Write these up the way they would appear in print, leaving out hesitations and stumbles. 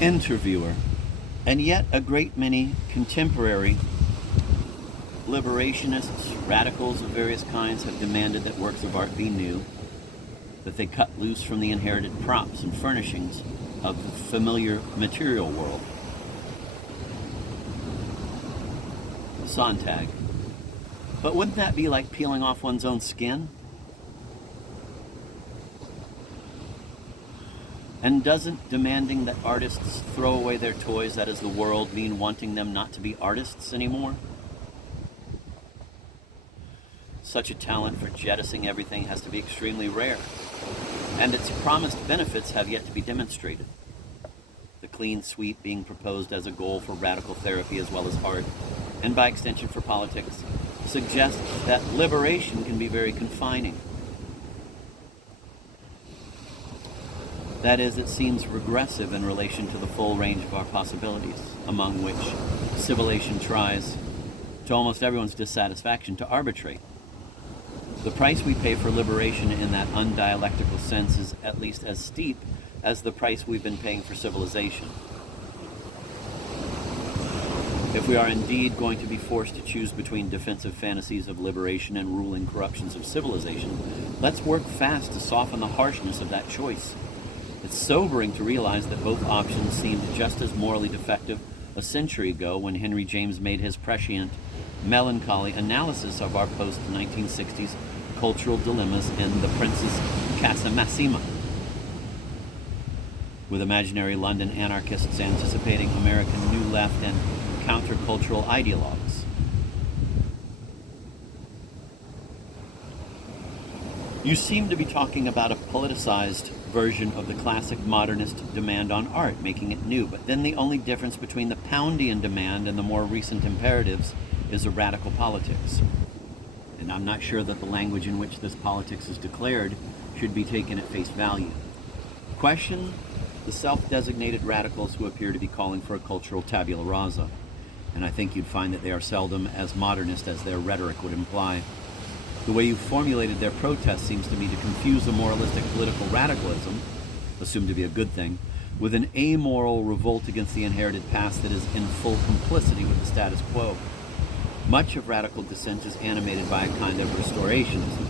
Interviewer. And yet a great many contemporary liberationists, radicals of various kinds, have demanded that works of art be new, that they cut loose from the inherited props and furnishings of the familiar material world. Sontag. But wouldn't that be like peeling off one's own skin? And doesn't demanding that artists throw away their toys, that is the world, mean wanting them not to be artists anymore? Such a talent for jettisoning everything has to be extremely rare, and its promised benefits have yet to be demonstrated. The clean sweep being proposed as a goal for radical therapy as well as art, and by extension for politics, suggests that liberation can be very confining. That is, it seems regressive in relation to the full range of our possibilities, among which civilization tries, to almost everyone's dissatisfaction, to arbitrate. The price we pay for liberation in that undialectical sense is at least as steep as the price we've been paying for civilization. If we are indeed going to be forced to choose between defensive fantasies of liberation and ruling corruptions of civilization, let's work fast to soften the harshness of that choice. It's sobering to realize that both options seemed just as morally defective a century ago when Henry James made his prescient, melancholy analysis of our post-1960s cultural dilemmas in The Prince's Casa Massima, with imaginary London anarchists anticipating American New Left and countercultural ideologues. You seem to be talking about a politicized version of the classic modernist demand on art, making it new, but then the only difference between the Poundian demand and the more recent imperatives is a radical politics. And I'm not sure that the language in which this politics is declared should be taken at face value. Question the self-designated radicals who appear to be calling for a cultural tabula rasa, and I think you'd find that they are seldom as modernist as their rhetoric would imply. The way you formulated their protest seems to me to confuse a moralistic political radicalism, assumed to be a good thing, with an amoral revolt against the inherited past that is in full complicity with the status quo. Much of radical dissent is animated by a kind of restorationism,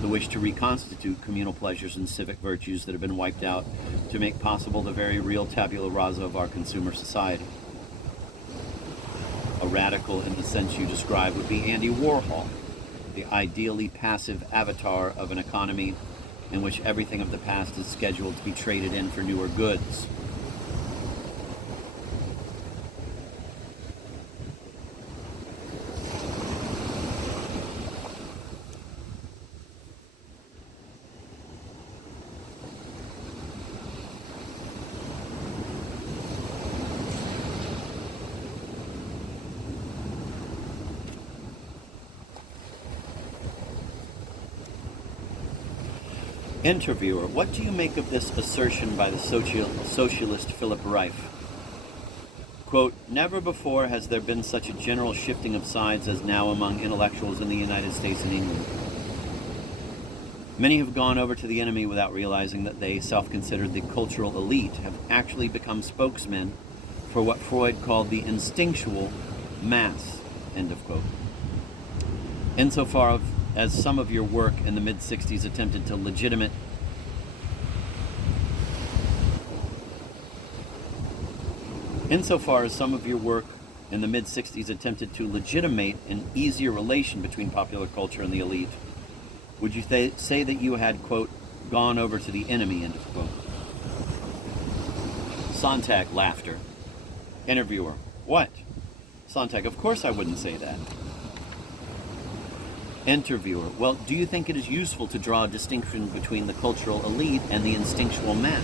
the wish to reconstitute communal pleasures and civic virtues that have been wiped out to make possible the very real tabula rasa of our consumer society. A radical in the sense you describe would be Andy Warhol, the ideally passive avatar of an economy in which everything of the past is scheduled to be traded in for newer goods. Interviewer, what do you make of this assertion by the socialist Philip Reif? Quote, never before has there been such a general shifting of sides as now among intellectuals in the United States and England. Many have gone over to the enemy without realizing that they, self-considered the cultural elite, have actually become spokesmen for what Freud called the instinctual mass, end of quote. Insofar as some of your work in the mid-60s attempted to legitimate an easier relation between popular culture and the elite, would you say that you had, quote, gone over to the enemy, end of quote? Sontag, laughter. Interviewer, what? Sontag, of course I wouldn't say that. Interviewer, well, do you think it is useful to draw a distinction between the cultural elite and the instinctual mass?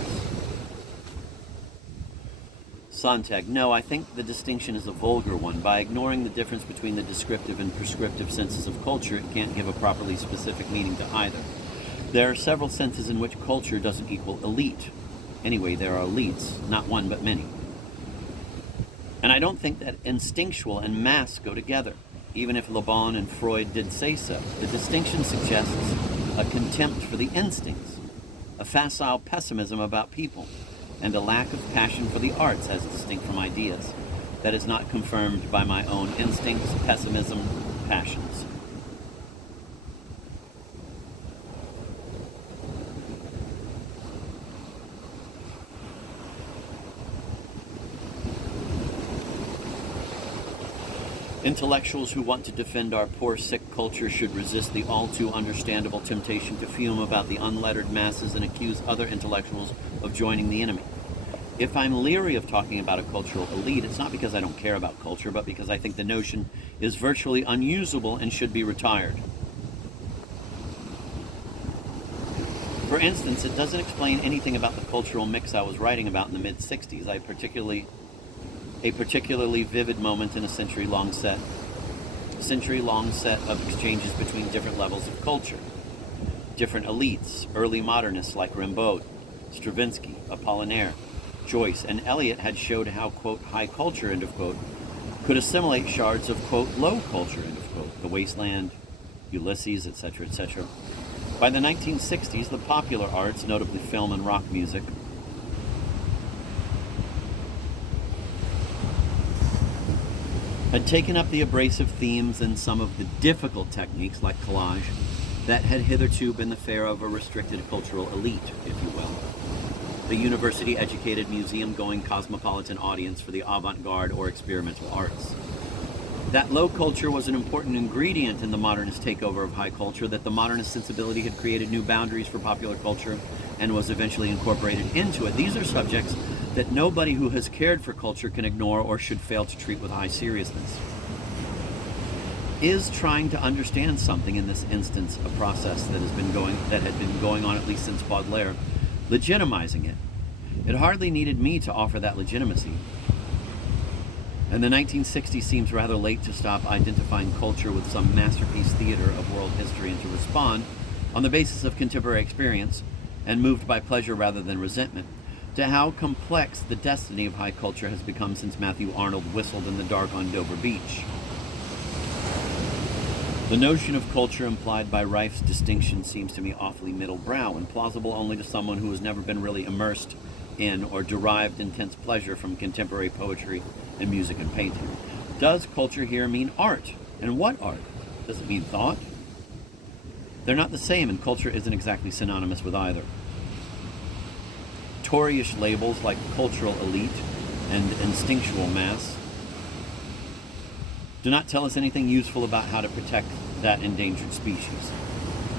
Sontag, no, I think the distinction is a vulgar one. By ignoring the difference between the descriptive and prescriptive senses of culture, it can't give a properly specific meaning to either. There are several senses in which culture doesn't equal elite. Anyway, there are elites, not one but many. And I don't think that instinctual and mass go together, even if Le Bon and Freud did say so. The distinction suggests a contempt for the instincts, a facile pessimism about people, and a lack of passion for the arts as distinct from ideas. That is not confirmed by my own instincts, pessimism, passions. Intellectuals who want to defend our poor, sick culture should resist the all too understandable temptation to fume about the unlettered masses and accuse other intellectuals of joining the enemy. If I'm leery of talking about a cultural elite, it's not because I don't care about culture, but because I think the notion is virtually unusable and should be retired. For instance, it doesn't explain anything about the cultural mix I was writing about in the mid-60s. A particularly vivid moment in a century-long set of exchanges between different levels of culture. Different elites, early modernists like Rimbaud, Stravinsky, Apollinaire, Joyce, and Eliot had showed how, quote, high culture, end of quote, could assimilate shards of, quote, low culture, end of quote, The Wasteland, Ulysses, etc., etc. By the 1960s, the popular arts, notably film and rock music, had taken up the abrasive themes and some of the difficult techniques, like collage, that had hitherto been the fare of a restricted cultural elite, if you will. The university-educated, museum-going cosmopolitan audience for the avant-garde or experimental arts. That low culture was an important ingredient in the modernist takeover of high culture, that the modernist sensibility had created new boundaries for popular culture and was eventually incorporated into it. These are subjects that nobody who has cared for culture can ignore or should fail to treat with high seriousness. Is trying to understand something in this instance a process that had been going on at least since Baudelaire, legitimizing it? It hardly needed me to offer that legitimacy. And the 1960s seems rather late to stop identifying culture with some masterpiece theater of world history and to respond, on the basis of contemporary experience, and moved by pleasure rather than resentment, to how complex the destiny of high culture has become since Matthew Arnold whistled in the dark on Dover Beach. The notion of culture implied by Reif's distinction seems to me awfully middle-brow and plausible only to someone who has never been really immersed in or derived intense pleasure from contemporary poetry and music and painting. Does culture here mean art? And what art? Does it mean thought? They're not the same, and culture isn't exactly synonymous with either. Tory-ish labels like cultural elite and instinctual mass do not tell us anything useful about how to protect that endangered species.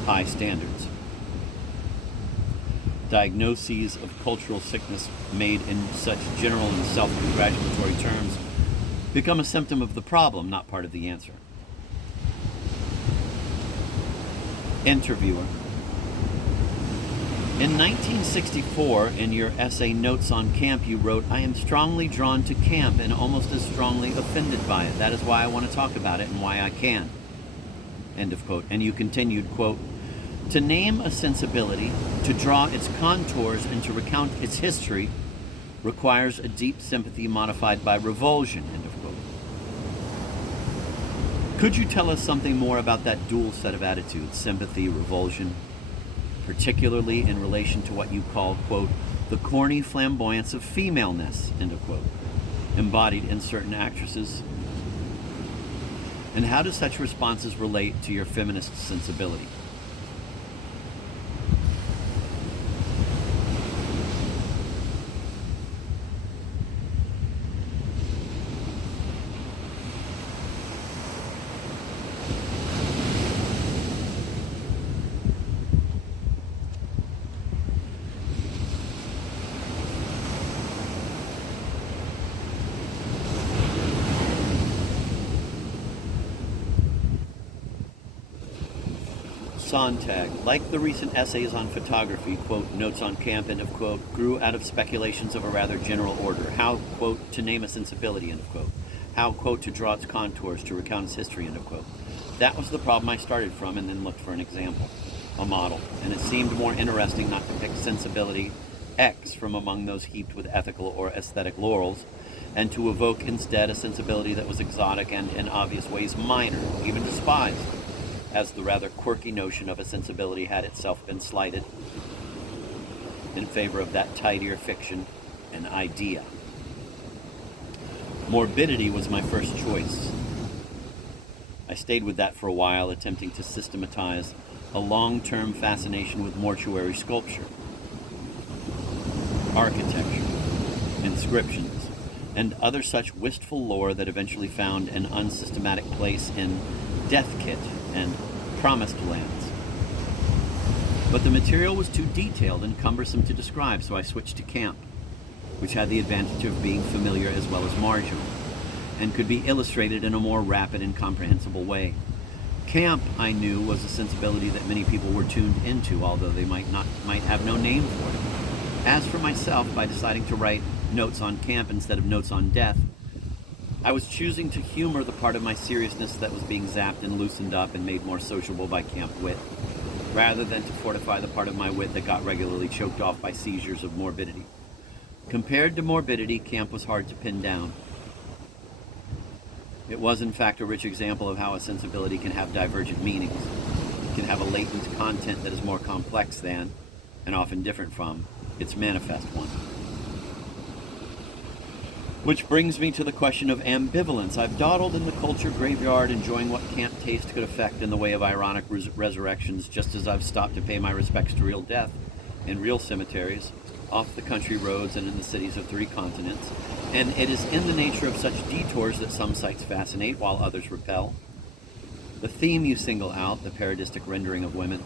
High standards. Diagnoses of cultural sickness made in such general and self-congratulatory terms become a symptom of the problem, not part of the answer. Interviewer. In 1964, in your essay Notes on Camp, you wrote, "I am strongly drawn to camp and almost as strongly offended by it. That is why I want to talk about it and why I can." End of quote. And you continued, quote, "To name a sensibility, to draw its contours, and to recount its history requires a deep sympathy modified by revulsion." End of quote. Could you tell us something more about that dual set of attitudes, sympathy, revulsion, particularly in relation to what you call, quote, the corny flamboyance of femaleness, end of quote, embodied in certain actresses? And how do such responses relate to your feminist sensibility? Sontag, like the recent essays on photography, quote, Notes on Camp, end of quote, grew out of speculations of a rather general order. How, quote, to name a sensibility, end of quote. How, quote, to draw its contours, to recount its history, end of quote. That was the problem I started from and then looked for an example, a model. And it seemed more interesting not to pick sensibility X from among those heaped with ethical or aesthetic laurels, and to evoke instead a sensibility that was exotic and in obvious ways minor, even despised, as the rather quirky notion of a sensibility had itself been slighted in favor of that tidier fiction an idea. Morbidity was my first choice. I stayed with that for a while, attempting to systematize a long-term fascination with mortuary sculpture, architecture, inscriptions, and other such wistful lore that eventually found an unsystematic place in Death Kit and Promised Lands. But the material was too detailed and cumbersome to describe, so I switched to camp, which had the advantage of being familiar as well as marginal, and could be illustrated in a more rapid and comprehensible way. Camp, I knew, was a sensibility that many people were tuned into, although they might have no name for it. As for myself, by deciding to write notes on camp instead of notes on death, I was choosing to humor the part of my seriousness that was being zapped and loosened up and made more sociable by camp wit, rather than to fortify the part of my wit that got regularly choked off by seizures of morbidity. Compared to morbidity, camp was hard to pin down. It was, in fact, a rich example of how a sensibility can have divergent meanings. It can have a latent content that is more complex than, and often different from, its manifest one. Which brings me to the question of ambivalence. I've dawdled in the culture graveyard, enjoying what camp taste could affect in the way of ironic resurrections, just as I've stopped to pay my respects to real death in real cemeteries, off the country roads and in the cities of 3 continents. And it is in the nature of such detours that some sites fascinate while others repel. The theme you single out, the parodistic rendering of women,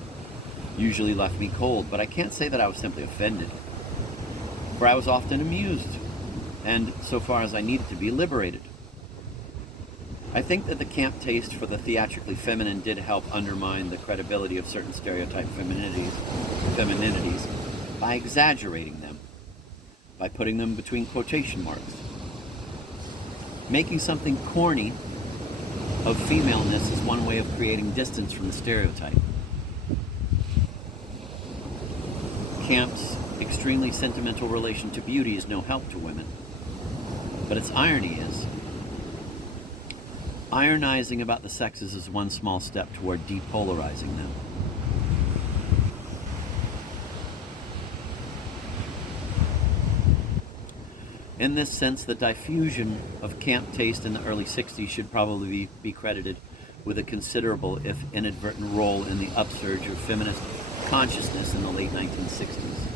usually left me cold, but I can't say that I was simply offended, for I was often amused, and, so far as I needed to be, liberated. I think that the camp taste for the theatrically feminine did help undermine the credibility of certain stereotyped femininities by exaggerating them, by putting them between quotation marks. Making something corny of femaleness is one way of creating distance from the stereotype. Camp's extremely sentimental relation to beauty is no help to women. But its irony is, ironizing about the sexes is one small step toward depolarizing them. In this sense, the diffusion of camp taste in the early 60s should probably be credited with a considerable, if inadvertent, role in the upsurge of feminist consciousness in the late 1960s.